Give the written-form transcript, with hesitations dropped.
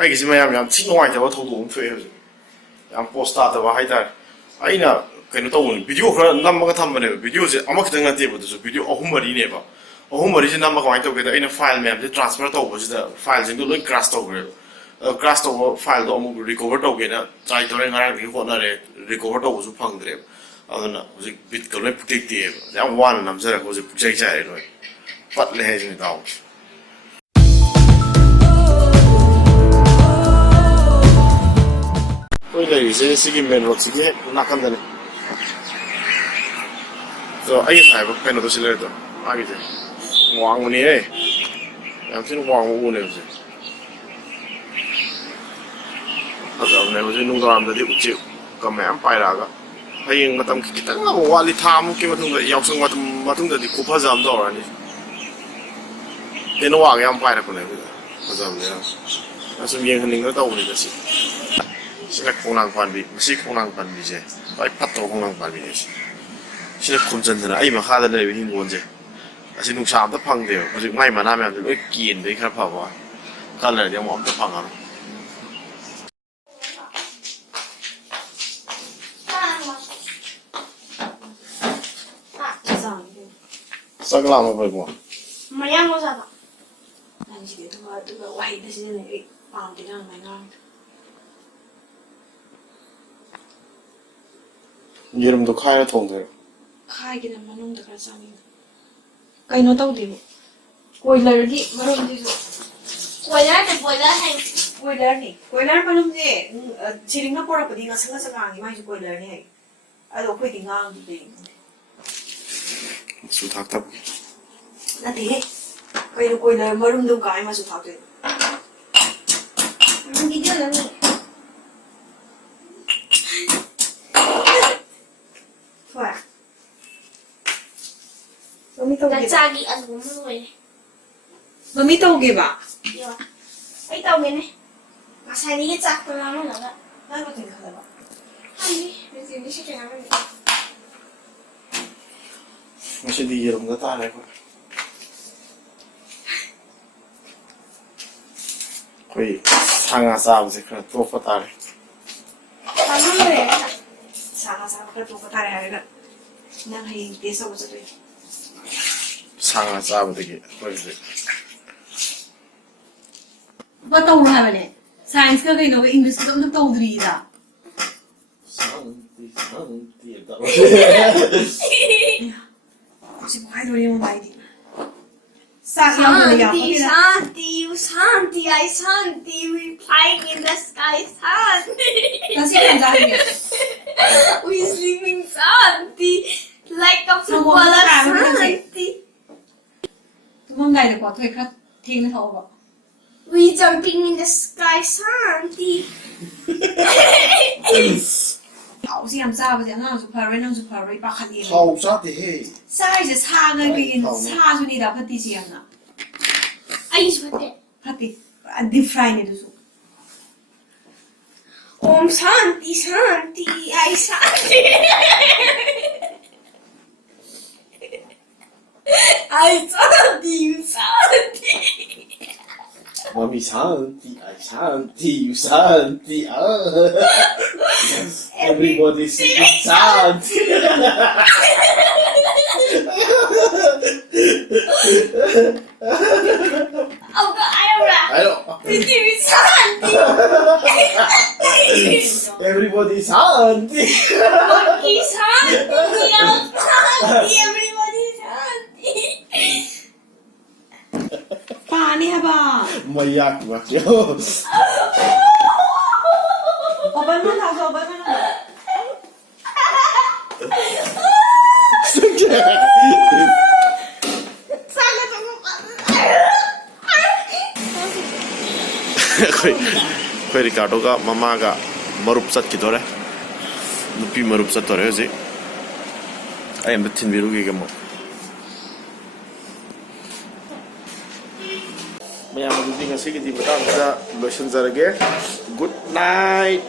ꯑꯩꯒꯤꯁꯤ ꯃꯌꯥꯝ ꯌꯥꯝ ꯊꯤ ꯅꯨꯡꯉꯥꯏꯇꯕ ꯊꯧꯗꯣꯛ ꯑꯃ ꯊꯣꯛꯑꯦ ꯍꯧꯖꯤꯛ ꯌꯥꯝ ꯄꯣꯁ ꯇꯥꯗꯕ ꯍꯥꯏꯇꯥꯔꯦ ꯑꯩꯅ ꯀꯩꯅꯣ ꯇꯧꯕꯅꯦ ꯚꯤꯗꯤꯑꯣ ꯈꯔ ꯅꯝꯃꯒ ꯊꯝꯕꯅꯦꯕ ꯚꯤꯗꯤꯑꯣꯁꯦ ꯑꯃꯈꯛꯇꯪ ꯅꯠꯇꯦꯕ ꯑꯗꯨꯁꯨ ꯚꯤꯗꯤꯑꯣ ꯑꯍꯨꯝ ꯃꯔꯤꯅꯦꯕ ꯑꯍꯨꯝ ꯃꯔꯤꯁꯦ ꯅꯝꯃ ꯀꯃꯥꯏꯅ ꯇꯧꯒꯦꯗ ꯑꯩꯅ ꯐꯥꯏꯜ ꯃꯌꯥꯝꯁꯦ ꯇ꯭ꯔꯥꯟꯁꯐꯔ ꯇꯧꯕꯁꯤꯗ ꯐꯥꯏꯜꯁꯤꯡꯗꯣ ꯂꯣꯏ ꯀ꯭ꯔꯥꯁ ꯇꯧꯈ꯭ꯔꯦꯕ ꯀ꯭ꯔꯥꯁ ꯇꯧꯕ ꯐꯥꯏꯜꯗꯣ ꯑꯃꯨꯛ ꯔꯤꯀꯣꯚꯔ ꯇꯧꯒꯦꯅ ꯇ꯭ꯔꯥꯏ ꯇꯧꯔꯦ ꯉꯔꯥꯡꯗꯒꯤ ꯍꯣꯠꯅꯔꯦ ꯔꯤꯀꯣꯚꯔ ꯇꯧꯕꯁꯨ ꯐꯪꯗ꯭ꯔꯦꯕ ꯑꯗꯨꯅ ꯍꯧꯖꯤꯛ ꯕꯤꯠꯀ ꯂꯣꯏ ꯄꯨꯇꯦꯛꯇꯦꯕ ꯌꯥꯝ ꯋꯥꯅ ꯅꯝꯖꯔꯒ ꯍꯧꯖꯤꯛ ꯄꯨꯛꯆꯩ ꯆꯥꯏꯔꯦ ꯂꯣꯏ ꯄꯠꯂꯦ ꯍꯥꯏꯁꯤꯅꯤ ꯇꯥꯎꯁꯦ ꯑꯩꯈꯣꯏ ꯂꯩꯔꯤꯁꯦ ꯁꯤꯒꯤ ꯃꯦꯟ ꯔꯣꯗꯁꯤꯒꯤ ꯍꯦꯛ ꯅꯥꯀꯟꯗꯅꯤ ꯑꯗꯣ ꯑꯩ ꯉꯁꯥꯏ ꯀꯩꯅꯣꯗꯣ ꯁꯤ ꯂꯩꯔꯦꯗꯣ ꯃꯥꯒꯤꯁꯦ ꯋꯥꯡꯕꯅꯤꯍꯦ ꯌꯥꯝ ꯊꯤꯅ ꯋꯥꯡꯕ ꯎꯅꯦ ꯍꯧꯖꯤꯛ ꯐꯖꯕꯅꯦ ꯍꯧꯖꯤꯛ ꯅꯨꯡꯗꯥꯡꯋꯥꯏꯔꯝꯗꯗꯤ ꯎꯆꯦꯛꯀ ꯃꯌꯥꯝ ꯄꯥꯏꯔꯛꯑꯒ ꯍꯌꯦꯡ ꯃꯇꯝ ꯈꯤꯇꯪ ꯑꯃꯨꯛ ꯋꯥꯠꯂꯤ ꯊꯥ ꯑꯃꯨꯛꯀꯤ ꯃꯇꯨꯡꯗ ꯌꯥꯎꯁꯪ ꯃꯇꯨꯡꯗꯗꯤ ꯈꯨꯐꯖ ꯑꯃ ꯇꯧꯔꯅꯤ ꯇꯦꯅꯋꯥꯒ ꯌꯥꯝ ꯄꯥꯏꯔꯛꯄꯅꯦ ꯑꯗꯨꯗ ꯐꯖꯕꯅꯦ ꯌꯥꯝ ꯁꯨꯝ ꯌꯦꯡꯍꯟꯅꯤꯡꯉ ꯇꯧꯕꯅꯤꯗ ꯁꯤ ꯁꯤꯅ ꯈꯣꯡꯅꯥꯡ ꯄꯥꯟꯕꯤ ꯃꯁꯤ ꯈꯣꯡꯅꯥꯡ ꯄꯥꯟꯕꯤꯁꯦ ꯈ꯭ꯋꯥꯏ ꯐꯠꯇꯕ ꯈꯣꯡꯅꯥꯡ ꯄꯥꯟꯕꯤꯅꯦ ꯁꯤꯅ ꯈꯨꯝꯖꯟꯗꯅ ꯑꯩ ꯃꯈꯥꯗ ꯂꯩꯔꯤꯕ ꯍꯤꯡꯒꯣꯜꯁꯦ ꯑꯁꯤ ꯅꯨꯡꯁꯥ ꯑꯝꯇ ꯐꯪꯗꯦꯕ ꯍꯧꯖꯤꯛ ꯃꯥꯏ ꯃꯅꯥ ꯃꯌꯥꯝꯁꯦ ꯂꯣꯏ ꯀꯦꯟꯕꯒꯤ ꯈꯔ ꯐꯕ ꯋꯥꯅꯤ ꯈꯔ ꯂꯩꯔꯗꯤ ꯑꯃꯨꯛ ꯑꯝꯇ ꯐꯪꯉꯔꯣꯏ ꯆꯥꯛ ꯂꯥꯝꯃꯕ ꯏꯕꯨꯡꯉꯣ ꯃꯌꯥꯡ ꯃꯆꯥꯗꯣ ꯅꯪꯁꯤꯗꯤ ꯑꯗꯨꯒ ꯋꯥꯍꯩꯗ ꯁꯤꯖꯤꯟꯅꯩ ꯑꯩ ꯄꯥꯝꯗꯦ ꯅꯪ ꯑꯗꯨꯃꯥꯏꯅ ꯉꯥꯡꯕꯗꯣ ꯌꯦꯔꯨꯝꯗꯣ ꯈꯥꯏꯔ ꯊꯣꯡꯗꯣꯏꯔꯣ ꯈꯥꯏꯒꯦꯅ ꯃꯅꯨꯡꯗ ꯈꯔ ꯆꯪꯉꯤꯗ ꯀꯩꯅꯣ ꯇꯧꯗꯦꯕ ꯀꯣꯏꯂꯔꯒꯤ ꯃꯔꯨꯝꯁꯤꯁꯨ ꯀꯣꯏꯂꯔꯅꯦ ꯕꯣꯏꯂꯔ ꯍꯥꯏ ꯀꯣꯏꯂꯔꯅꯤ ꯀꯣꯏꯂꯔ ꯃꯔꯨꯝꯁꯦ ꯁꯤꯔꯤꯡꯅ ꯄꯣꯔꯛꯄꯗꯤ ꯉꯁꯪ ꯉꯁꯪ ꯉꯥꯡꯉꯤ ꯃꯥꯏꯁꯨ ꯀꯣꯏꯂꯔꯅꯤ ꯍꯥꯏ ꯑꯗꯣ ꯑꯩꯈꯣꯏꯗꯤ ꯉꯥꯡꯗꯦ ꯃꯆꯨ ꯊꯥꯛꯇꯕꯒꯤ ꯅꯠꯇꯦꯍꯦ ꯀꯩꯅꯣ ꯀꯣꯏꯂꯔ ꯃꯔꯨꯝꯗꯨ ꯀꯃꯥꯏ ꯃꯆꯨ ꯊꯥꯛꯇꯣꯏꯅꯣ ꯚꯤꯗꯤꯑꯣꯗ ꯃꯤ ꯍꯣꯏ ꯃꯃꯤ ꯇꯧꯒꯦꯕ ꯅꯆꯥꯒꯤ ꯑꯜꯕꯝ ꯂꯣꯏꯔꯦ ꯃꯃꯤ ꯇꯧꯒꯦꯕ ꯑꯩ ꯇꯧꯒꯦꯅꯦ ꯉꯁꯥꯏꯗꯒꯤ ꯆꯥꯛꯇꯣ ꯂꯥꯝꯃꯜꯂꯒ ꯅꯪ ꯃꯇꯨꯡ ꯈꯜꯂꯕ ꯍꯥꯏꯗꯤ ꯔꯤꯖꯤꯝꯗꯤ ꯁꯤ ꯀꯌꯥ ꯑꯃꯅꯤ ꯉꯁꯤꯗꯤ ꯌꯦꯔꯨꯝꯗ ꯇꯥꯔꯦ ꯑꯩꯈꯣꯏ ꯁꯥ ꯉꯥ ꯆꯥꯕꯁꯦ ꯈꯔ ꯇꯣꯛꯄ ꯇꯥꯔꯦ ꯂꯥꯝꯃꯜꯂꯦ ꯁꯥ ꯉꯥ ꯆꯥꯕ ꯈꯔ ꯇꯣꯛꯄ ꯇꯥꯔꯦ ꯍꯥꯏꯔꯒ ꯅꯪ ꯍꯌꯦꯡ ꯇꯦꯁ ꯇꯧꯕ ꯆꯠꯇꯣꯏꯅꯤ ꯁꯥ ꯉꯥ ꯆꯥꯕꯗꯒꯤ ꯑꯩꯈꯣꯏ ꯍꯧꯖꯤꯛ ꯇꯧꯔꯣ ꯍꯥꯏꯕꯅꯦ ꯁꯥꯏꯟꯁꯀ ꯀꯩꯅꯣꯒ ꯏꯪꯂꯤꯁꯀ ꯑꯝꯇ ꯇꯧꯗ꯭ꯔꯤꯗ ꯍꯧꯖꯤꯛ ꯍꯥꯏꯗꯣꯔꯦ ꯌꯦꯡꯉꯣ ꯍꯥꯏꯗꯤ ꯆꯥꯛ ꯌꯥꯎꯗꯅ ꯌꯥꯄꯣꯠꯇꯦꯗ Shanti, Shanti, I Shanti, we flying in the sky, Shanti. Kasi kanjari. We sleeping, Shanti, like a footballer, Shanti. tumamdayda ko thoy khra thengna thawba We jumping in the sky, Shanti. ꯊꯥꯎꯁꯤ ꯌꯥꯝ ꯆꯥꯕꯁꯦ ꯑꯉꯥꯡꯁꯨ ꯐꯔꯣꯏ ꯅꯪꯁꯨ ꯐꯔꯣꯏ ꯄꯥꯈꯠꯂꯦ ꯊꯥꯎ ꯆꯥꯗꯦꯍꯦ ꯆꯥꯔꯤꯁꯦ ꯁꯥꯒ ꯀꯩꯒꯤꯅꯣ ꯁꯥꯁꯨꯅꯤꯗ ꯐꯠꯇꯤꯁꯤ ꯌꯥꯝꯅ I swear. ꯐꯠꯇꯦ ꯗꯤꯞ ꯐ꯭ꯔꯥꯏꯅꯦ ꯑꯗꯨꯁꯨ Om Shanti, Shanti, I Shanti. I Shanti, you Shanti. Mami Shanti, I Shanti, you Shanti, everybody singing Shanti. I don't. Shanti. Everybody Shanti. Monkey Shanti, Shanti, everybody Shanti. paani haba Mayak makyo. oban mo na oban mo na ꯑꯩꯈꯣꯏ ꯔꯤꯀꯥꯔꯗꯣꯒ ꯃꯃꯥꯒ ꯃꯔꯨꯞ ꯆꯠꯈꯤꯗꯣꯔꯦ ꯅꯨꯄꯤ ꯃꯔꯨꯞ ꯆꯠꯇꯣꯔꯦ ꯍꯧꯖꯤꯛ ꯑꯩ ꯑꯝꯇ ꯊꯤꯟꯕꯤꯔꯨꯈꯤꯒꯦ ꯑꯃꯨꯛ ꯃꯌꯥꯝ ꯑꯗꯨꯗꯤ ꯉꯁꯤꯒꯤꯗꯤ ꯃꯇꯥꯡꯁꯤꯗ ꯂꯣꯏꯁꯤꯟꯖꯔꯒꯦ ꯒꯨꯗ ꯅꯥꯏꯠ